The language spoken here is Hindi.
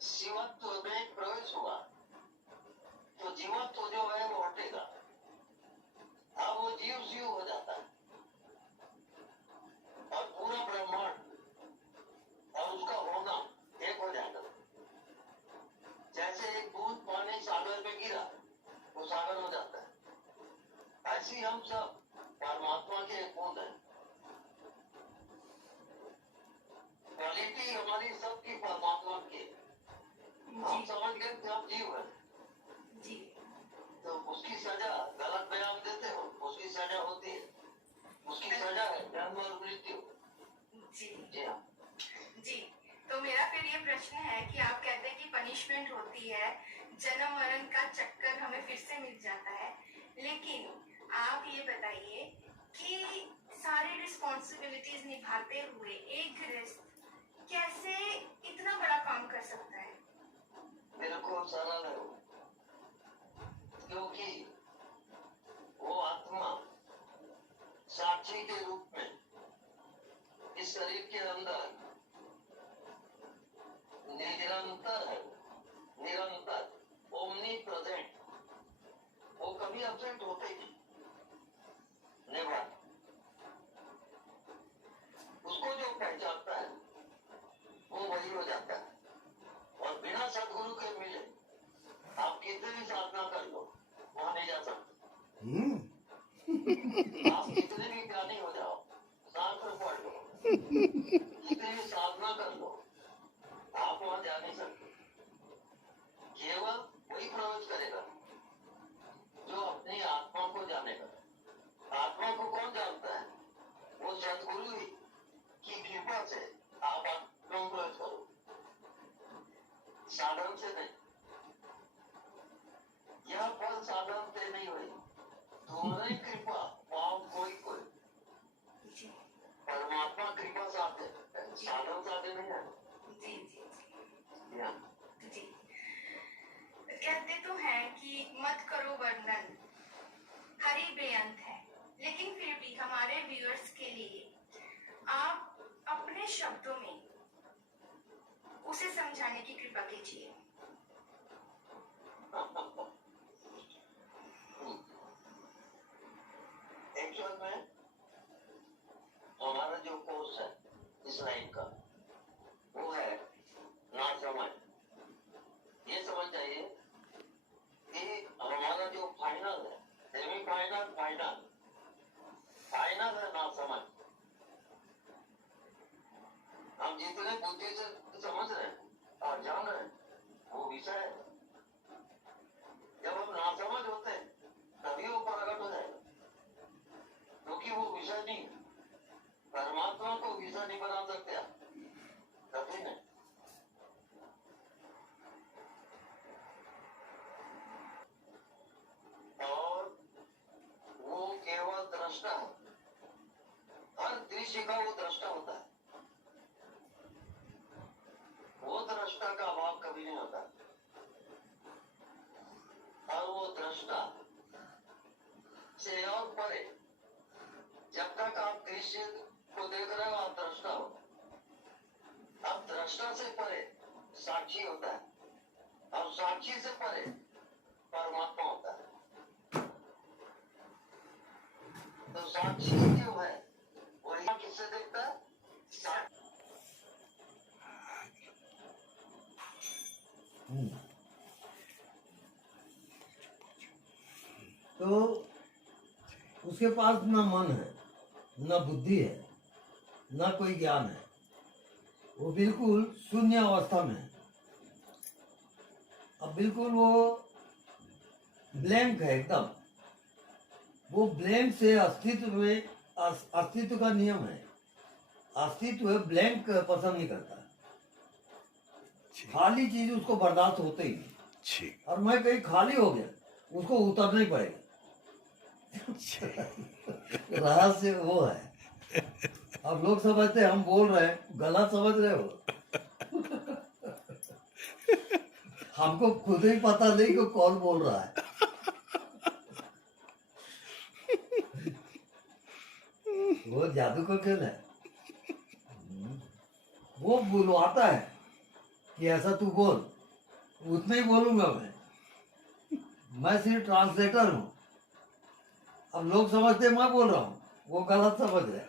शिवत्व में प्रवेश हुआ तो जीवत्व जो है वो हटेगा। अब वो जीव शिव हो जाता है और पूरा ब्रह्मांड और उसका होना एक हो जाएगा। जैसे एक बूंद पानी सागर में गिरा वो सागर हो जाता है, ऐसी हम सब परमात्मा के एक बूंद है। क्वालिटी हमारी सबकी परमात्मा की। हम समझ गए कि हम जीव है जी। तो उसकी सजा गलत बयान देते हो, उसकी सजा होती है, उसकी सजा है जन्म और मृत्यु। जी जी हाँ। जी। तो मेरा फिर ये प्रश्न है कि आप कहते हैं कि पनिशमेंट होती है, जन्म मरण का चक्कर हमें फिर से मिल जाता है, लेकिन आप ये बताइए कि सारी रिस्पॉन्सिबिलिटीज निभाते हुए एक गृहस्थ कैसे इतना बड़ा काम कर सकता है? बिल्कुल सरल है वो, क्योंकि वो आत्मा साक्षी के रूप में इस शरीर के अंदर निरंतर है, निरंतर ओमनी प्रेजेंट। वो कभी एब्सेंट होते ही नहीं, नेवर। उसको जो पहचानता है वो वही हो जाता है। और बिना सदगुरु के मिले आप कितनी भी साधना कर लो वहां नहीं जा सकते। आप कितने भी ज्ञानी हो जाओ, शास्त्र पढ़ लो, कितनी भी साधना कर लो, आप वहां जा नहीं सकते। केवल वही प्रवेश करेगा जो अपनी आत्मा को जानेगा। आत्मा को कौन जानता है? वो सदगुरु ही की कृपा से आप आत्मा में प्रवेश करो, साधन से नहीं। यह फल साधन से नहीं हुई, तुम्हारी कृपा पाओ कोई कोई। परमात्मा कृपा साधे, साधन साधे नहीं है। जी जी या जी। कहते तो हैं कि मत करो वर्णन, हरि बेअंत है, लेकिन फिर भी हमारे व्यूअर्स के लिए आप अपने शब्दों में उसे समझाने की कृपा कीजिए। एक्चुअल में हमारा जो कोर्स है इस लाइन का वो है ना समझ। ये समझ जाइए कि हमारा जो फाइनल है, सेमीफाइनल, फाइनल, फाइनल है ना समझ। हम जितने बुद्धि से समझ रहे हैं और जान रहे हैं वो विषय है। जब हम ना समझ होते हैं तभी वो प्रकट हो जाएगा, क्योंकि वो विषय नहीं। परमात्मा को विषय नहीं बना सकते आप, कभी नहीं। और वो केवल दृष्टा है, हर दृश्य का वो दृष्टा होता है। वो दृष्टा का अभाव कभी नहीं होता। और वो दृष्टा से और परे, जब तक आप दृश्य को देख रहे हो आप दृष्टा हो। अब दृष्टा से परे साक्षी होता है और साक्षी से परे परमात्मा होता है। तो साक्षी जो है वही किससे देखता है? तो उसके पास ना मन है, ना बुद्धि है, ना कोई ज्ञान है। वो बिल्कुल शून्य अवस्था में है। अब बिल्कुल वो ब्लैंक है एकदम। वो ब्लैंक से अस्तित्व में, अस्तित्व का नियम है, अस्तित्व ब्लैंक पसंद नहीं करता। खाली चीज उसको बर्दाश्त होते ही नहीं। और मैं कहीं खाली हो गया उसको उतरना ही पड़ेगा। रहस्य वो है। अब लोग समझते हम बोल रहे हैं, गलत समझ रहे हो। हमको खुद ही पता नहीं कि कौन बोल रहा है। वो जादू का खेल है। वो बुलवाता है कि ऐसा तू बोल, उतना ही बोलूंगा मैं सिर्फ ट्रांसलेटर हूँ। अब लोग समझते मैं बोल रहा हूँ, वो गलत समझ रहे हैं।